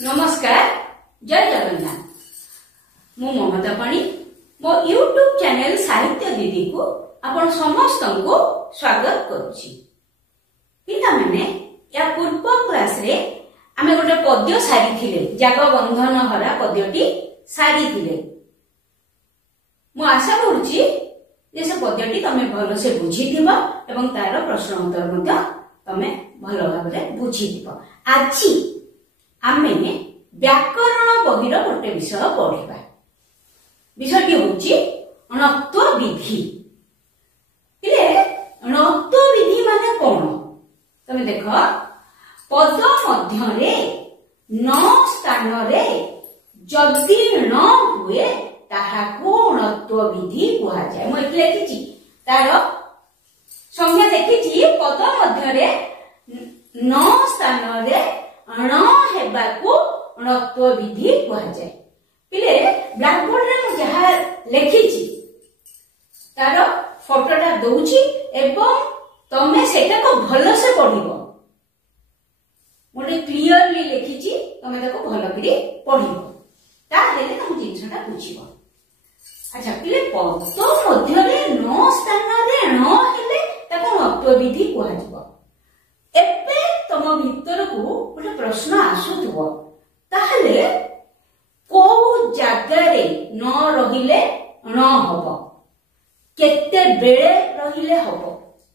नमस्कार, जय जगन्नाथ। मु ममता पाणी मो यूट्यूब चैनल साहित्य दीदी को आपण समस्त को स्वागत करुछि। पिता माने या पूर्व क्लास रे आमे गोटे पद्य सारी थिले, जाग बंधन हरा पद्यटी सारी थिले। मु आशा करुछि जे से पद्यटी तमे भलो से बुझिथिबो एवं तार प्रश्न उत्तर मध्य तमे भलो भाबरे बुझिथिबो। आछि आमे व्याकरण बहिर गोटे विषय पढ़िबा। विषयटी होची अणत्व विधि। अणत्व विधि माने कोन? तमे देख, पद मध्यरे न स्थान रे जदि न हुए ताहाको अणत्व विधि कुहा जाय। म एतले लिखिछि, तार संज्ञा देखिछि, पद मध्यरे न स्थान रे अण हेबाको अणत्व विधि कुहा जाय। पिले ब्लैक बोर्ड रे मु जहा लिखिछि तार फोटोटा दउछि एवं तमे सेटा को भलो से पढिबो। मोटे क्लियरली लिखिछि, तमे ताको भलो करी पढिबो, ता हेले तम जिंसटा बुझिबो। अच्छा, पिले पद मध्यरे न स्थान रे न हेले ताको अणत्व विधि कुहा जिवो। एबे तम भीतर को गोटे प्रश्न आसुथबो, ताहले को जागारे न रहिले न हबो, केते बेले रहिले हबो,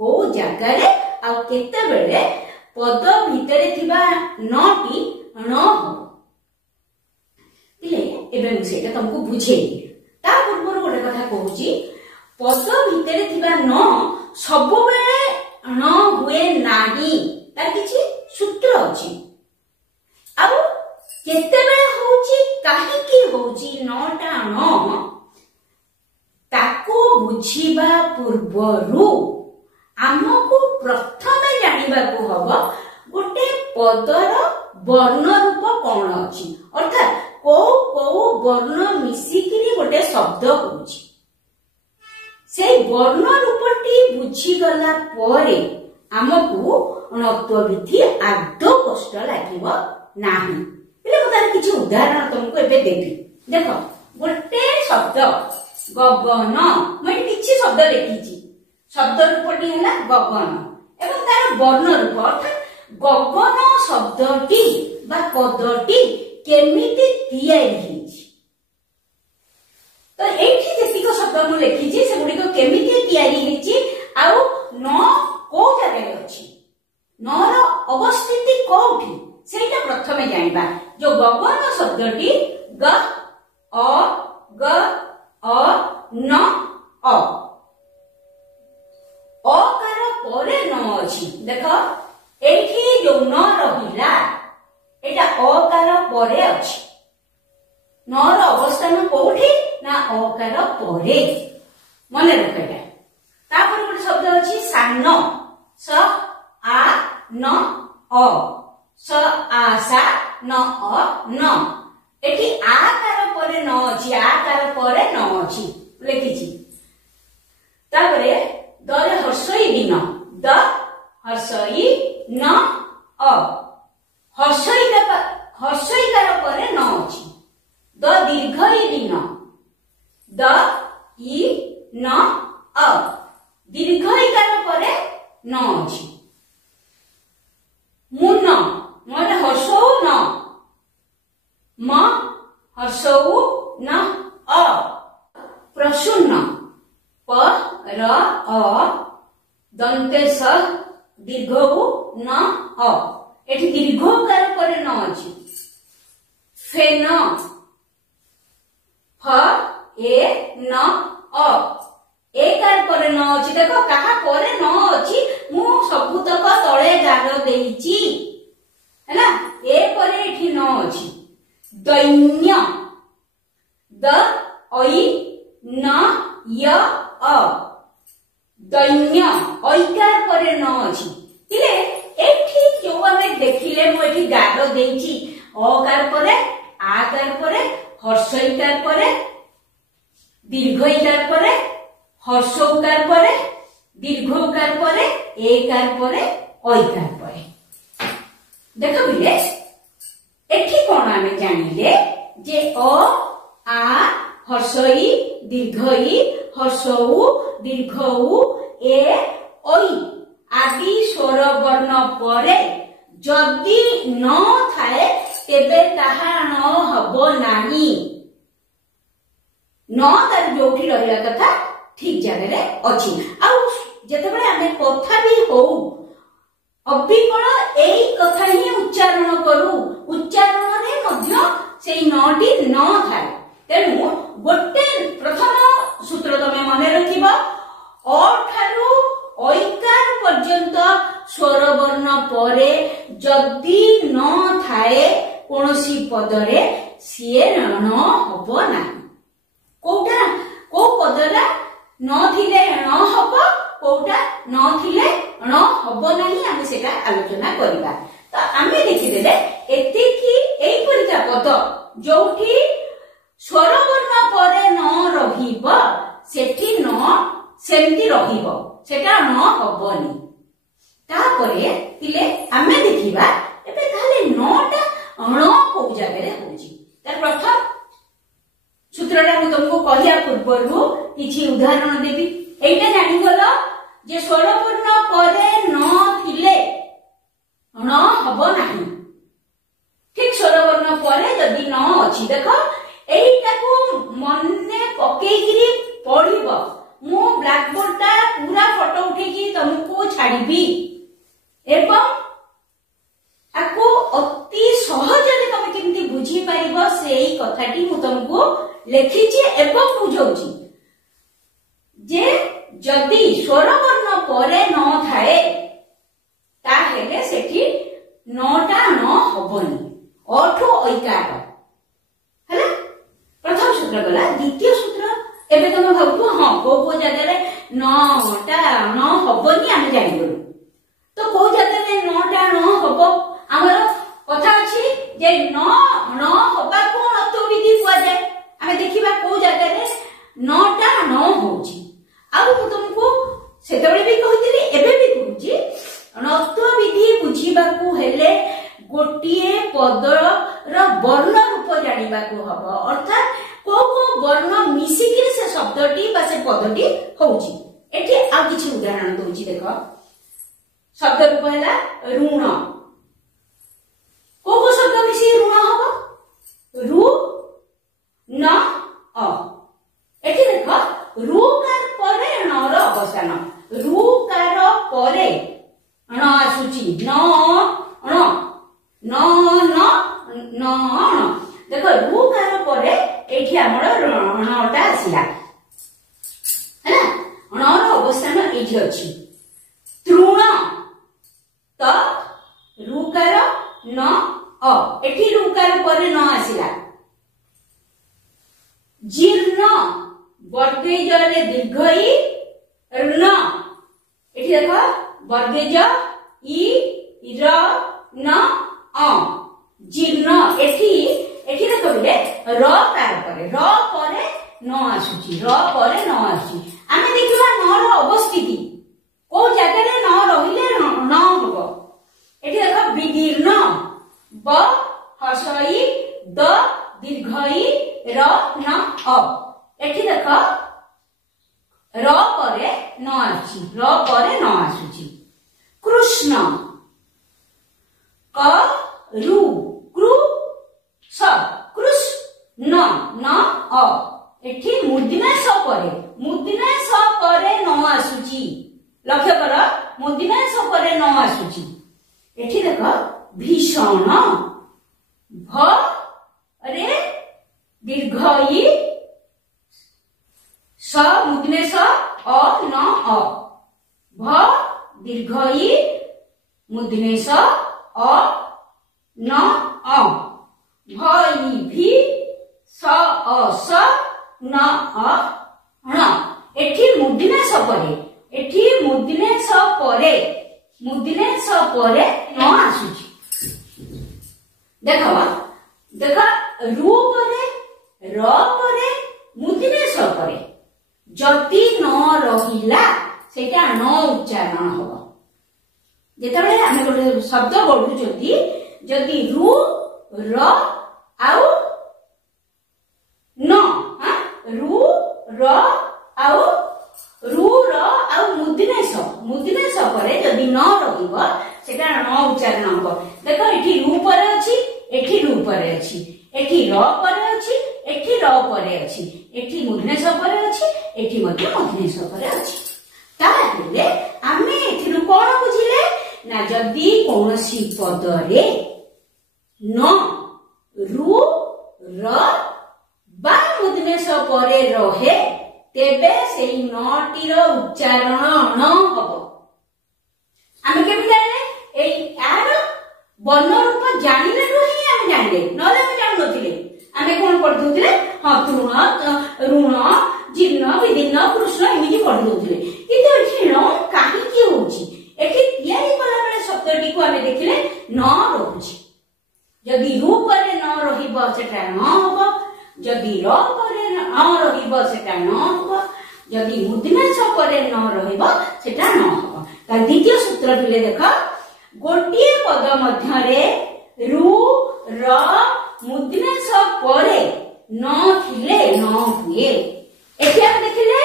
को जागारे आ केते बेले पद भीतरे थिबा नटी न हबो। पिले एबे मु सेटा तुमको बुझेई। ता पूर्व गोटे कथा कहूची, पद भीतरे थिबा न सब बेले न हुए नाही, तार किछि सूत्र अछि। आ केते बेले होउची, काहे की होउची नटा न, ताको बुझिबा पूर्वरु हमको प्रथमे जानिबा को हबो गोटे पदर वर्ण रूप कोन अछि, अर्थात को वर्ण मिसिकिरी गोटे शब्द होउची। से वर्ण रूपटी बुझी गला परे हमको अणत्व विधि आदौ कष्ट लागिबो नाही। तार किछि उदाहरण तुमको एबे देबी। देखो, गोटे शब्द गगन, मैं किछि शब्द लिखिछि, शब्द रूपटी हैला गगन एवं तार वर्ण रूप, अर्थात गगन शब्दटी बा पदटी केमिति तयारी हिछि। तो एठी जेतिक शब्द मु लिखिछि से गुडी को केमिति तयारी हिछि आ न को जागे अछि, नर अवस्थिति कोठी सेटा प्रथमे जानिबा। जो गगन शब्दटी ग अ न अ अकार परे न अछि। देखो, एठी जो न रहिला एटा अकार परे अछि। नर अवस्थान कोठी ना अकार परे, मने रखैटा। तापर गोटे शब्द अछि सान, स आ न अ, स आ सा न अ न, एठी आकार परे न अछि, आकार परे न अछि लिखिछि। तापरे दरे हर्षई दिन, द हर्षई न अ, हर्षईकार परे न अछि। द दीर्घई दिन, द इ न अ, दीर्घईकार परे न अछि। मुन, मोरे हर्षौ न, म हर्षौ न अ, प्रसन्न, प र अ, दन्ते स दीर्घौ न अ, एठी दीर्घकार परे न अछि। फेन, फ ए न अ, एकार परे न अछि। देखो, कहा परे न अछि, मु सबुतक तळे गार देइछि हैला, ए परे एठी न अछि। दैन्य, द ऐ न य अ, दैन्य ऐकार परे न अछि। तिले एठी जो आमे देखिले मु एठी गार देइछि, अकार परे, आकार परे, हर्षईकार परे, दीर्घईकार परे, हर्षौकार परे, दीर्घकार परे, एकार परे, ऐकार परे। देख बिले एठी कोन ଜାଣିଲେ ଯେ ଅ ଆ ହର୍ଷଇ ଦୀର୍ଘଇ ହର୍ଷଉ ଦୀର୍ଘଉ ଏ ঐ ଆଦି ସ୍ୱର ବର୍ଣ୍ଣ ପରେ ଯଦି ନ ଥାଏ ତେବେ ତାହା ନ ହବ ନାହିଁ। ନ ତାର ଯୋଉଠି ରହିବା କଥା ଠିକ ଜାଗାରେ ଅଛି। ଆଉ ଯେତେବେଳେ ଆମେ କଥା ବି ହଉ ଅବିକଳ ଏଇ କଥା ହିଁ ଉଚ୍ଚାରଣ କରୁ, ଉଚ୍ଚାରଣରେ ମଧ୍ୟ ସେଇ ନଟି ନ ଥାଏ। ତେଣୁ ଗୋଟେ ପ୍ରଥମ ସୂତ୍ର ତମେ ମନେ ରଖିବ, ଅ ଠାରୁ ଐକାର ପର୍ଯ୍ୟନ୍ତ ସ୍ୱର ବର୍ଣ୍ଣ ପରେ ଯଦି ନ ଥାଏ କୌଣସି ପଦରେ ସିଏ ନ ହବ ନାହିଁ। କୋଉଟା କୋଉ ପଦଟା ନଥିଲେ ନ ହବ, କୋଉଟା ନଥିଲେ ନ ହବ ନାହିଁ, ଆମେ ସେଟା ଆଲୋଚନା କରିବା। ତ ଆମେ ଦେଖିଦେଲେ ଏତିକି ଏଇପରିକା ପଦ ଯୋଉଠି ସ୍ୱରବର୍ଣ୍ଣ ପରେ ନ ରହିବ ସେଠି ନ ସେମିତି ରହିବ, ସେଟା ନ ହବନି। ତାପରେ ପିଲେ ଆମେ ଦେଖିବା ଏବେ ତାହେଲେ ନଟା ଣ କୋଉ ଜାଗାରେ ହଉଛି। ତାର ପ୍ରଥମ ସୂତ୍ରଟା ମୁଁ ତମକୁ କହିବା ପୂର୍ବରୁ କିଛି ଉଦାହରଣ ଦେବି। এইটা জানিগল যে স্বরবর্ণ পরে ন থিলে ণ হব নাহি। ঠিক স্বরবর্ণ পরে যদি ন ଅଛି, দেখ এইটাকু মনে পকেইকিরি পড়িব। মু ব্ল্যাক বোর্ডটা পুরা ফটো উঠেকি তমকু ছাড়িবি এবং আকু অতি সহজরে তুমি কেমতি বুঝি পারিব সেই কথাটি মু তমকু লেখিছি এবং বুঝাউছি যে যদি স্বরবর্ণ পরে ন থাকে তাহলে সেটি নটা ন হবনি, অঠু ঐকার হেলা। প্রথম সূত্র গলা। দ্বিতীয় সূত্র এবে তুমি ভাবু হ্যাঁ কোউ কোউ জায়গায় নটা ন হবনি আমি জানিগলু। তো কোউ জায়গায় নটা ন হব আমার কথা আছে যে ন ন হবাকু নত্ববিধি কুয়াযায়। আমি দেখিবা কোউ জায়গায় নটা ন হଉଛି। ଆଉ ମୁଁ ତମକୁ ସେତେବେଳେ ବି କହିଥିଲି ଏବେ ବି କହୁଛି, ନତ୍ୱବିଧି ବୁଝିବାକୁ ହେଲେ ଗୋଟିଏ ପଦର ବର୍ଣ୍ଣ ରୂପ ଜାଣିବାକୁ ହବ, ଅର୍ଥାତ୍ କୋଉ କୋଉ ବର୍ଣ୍ଣ ମିଶିକିରି ସେ ଶବ୍ଦଟି ବା ସେ ପଦଟି ହଉଛି। ଏଠି ଆଉ କିଛି ଉଦାହରଣ ଦଉଛି ଦେଖ। ଶବ୍ଦ ରୂପ ହେଲା ଋଣ। କୋଉ କୋଉ ଶବ୍ଦ ମିଶି ଋଣ ହବ? ରୁ ন ଅ। ଏଠି ଦେଖ ରୁକାର ପରେ ଣର ଅବସ୍ଥାନ, ରୁକାର ପରେ ଣ ଆସୁଛି, ନ ଣ ନ ନ ନ ଣ। ଦେଖ ରୁକାର ପରେ ଏଇଠି ଆମର ଣଟା ଆସିଲା ହେଲା। ଣର ଅବସ୍ଥାନ ଏଇଠି ଅଛି। ତୃଣ ତ ରୁକାର ନ ଅ, ଏଠି ରୁକାର ପରେ ନ ଆସିଲା। জীর্ণ বর্গেজরে দীর্ঘই ঋণ। এটি দেখো বর্গেজ ই র ন অ জীর্ণ। এটি এটি দেখো র কার পরে র পরে ন আসুচি, র পরে ন আসুচি। আমি দেখিবা ন র অবস্থিতি কোন জায়গায় ন রহিলে ন হব। এটি দেখো বিদীর্ণ ব হর্ষই দ দীর্ঘই র ন অ। এটি দেখ র পরে ন আসুচি, র পরে ন আসুচি। কৃষ্ণ ক রু ক্রু স কৃষ ন ন অ। এটি মূর্ধন্য স পরে, মূর্ধন্য স পরে ন আসুচি। লক্ষ্য কর মূর্ধন্য স পরে ন আসুচি। এটি দেখ ভীষণ ভ রে দীর্ঘই স মূর্ধন্য স অ ন অ। ভ দীর্ঘই মূর্ধন্য স অ ন অ। ভ ই ভি স অ স ন অ ণ। এটি মূর্ধন্য স পরে, এটি মূর্ধন্য স পরে, মূর্ধন্য স পরে ন আসুচি। দেখো দেখ রু পরে র পরে মূর্ধন্য স পরে যদি ন রহিলা সেটা ন উচ্চারণ হব। যেতবে আমি গোটে শব্দ বঢ়ুচি যদি রু র आउ न रु र आउ रु र आउ मुदिनेश परे जदि न रहिब सेटा न उच्चारण हबो। देखो एठी रु परे अछि, एठी रु परे अछि, एठी र परे अछि, एठी र परे अछि, एठी मुदिनेश परे अछि, एठी मध्ये मुदिनेश परे अछि। ताहेले आमे एथिरु कोन बुझिले ना जदि कोनोसी पदरे न रु र बा मुदिनेश परे रहे तेबे सेई नटीर उच्चारण न हबो। आमे केमि जानिले एई यार वर्ण रूप जानिले ही आमे जानिले नले आमे जान नथिले। आमे कोन पढि दउथिले हां तृण ऋण जीर्ण विदीर्ण कृष्ण एमिति पढि दउथिले किंतु एठी न काहे कि होउची एठी तयारी कला बेले शब्दटी को आमे देखिले न रहउची। जदि रु परे न रहिबो सेटा न हबो, जदि र परे न रहिबो सेटा न हबो, जदि मुदिनेश परे न रहिबो सेटा न हबो। ता द्वितीय सूत्र भिले देखो गोटिए पद मध्यरे रु र मुदिनेश परे न थिले न हुए। एठी हम देखिले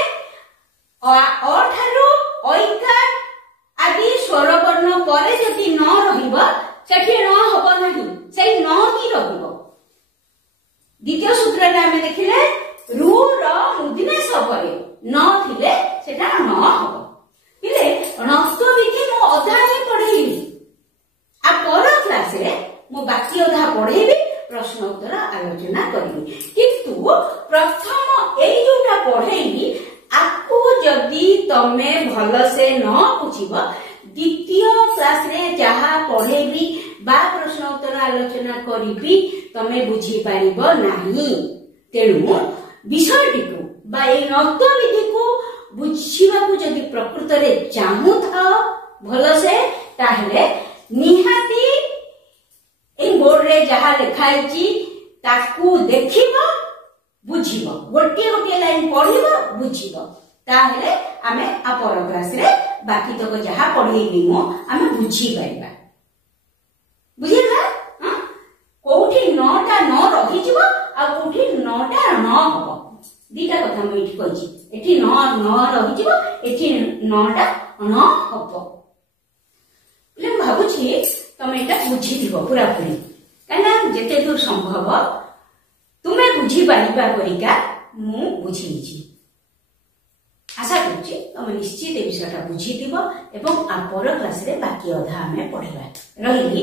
अ ठारू ऐकार आदि स्वर वर्ण परे जदि न रहिबो सेठी न हबो नाही, सेई न ही रहिबो। द्वितीय सूत्र रे हम देखिले रु र मुदिनेश परे न थिले सेटा न हबो। इले णत्व विधि मो अधा ही पढेइबी आ पर क्लास रे मो बाकी अधा पढेइबी, प्रश्न उत्तर आलोचना करिबी। किंतु प्रथम एई जोटा पढेइबी आकु जदि तमे भल से न बुझिबो द्वितीय क्लास रे जहा पढेइबी बा प्रश्न उत्तर आलोचना करिबी तमे बुझी पारिबो नाही। तेणु विषयटी को बा एई णत्व विधि को बुझिबा को जदि प्रकृत रे चाहू था भल से ताहले निहाती एई बोर्ड रे जहा लिखाइची ताकू देखिबो बुझिबो, गोटे गोटे लाइन पढिबो बुझिबो, ताहले आमे अपर क्लास रे बाकी तक जहा पढेइबी मो आमे बुझी पाइबा। बुझिला कोठी नटा न रहि जिवो आ कोठी नटा न हबो। दीटा कथा म इठी कहिची एठी न रहि जिवो, एठी नटा न हबो। ले भाबुची तमे एटा बुझी दिबो पूरा पूरी काना जेते दूर संभव तुमे बुझी पाइबा परिका मु बुझीची। आशा करछि तमे निश्चित ए विषयटा बुझी दिबो एवं आपर क्लास रे बाकी अधा हमें पढिबा रहिली।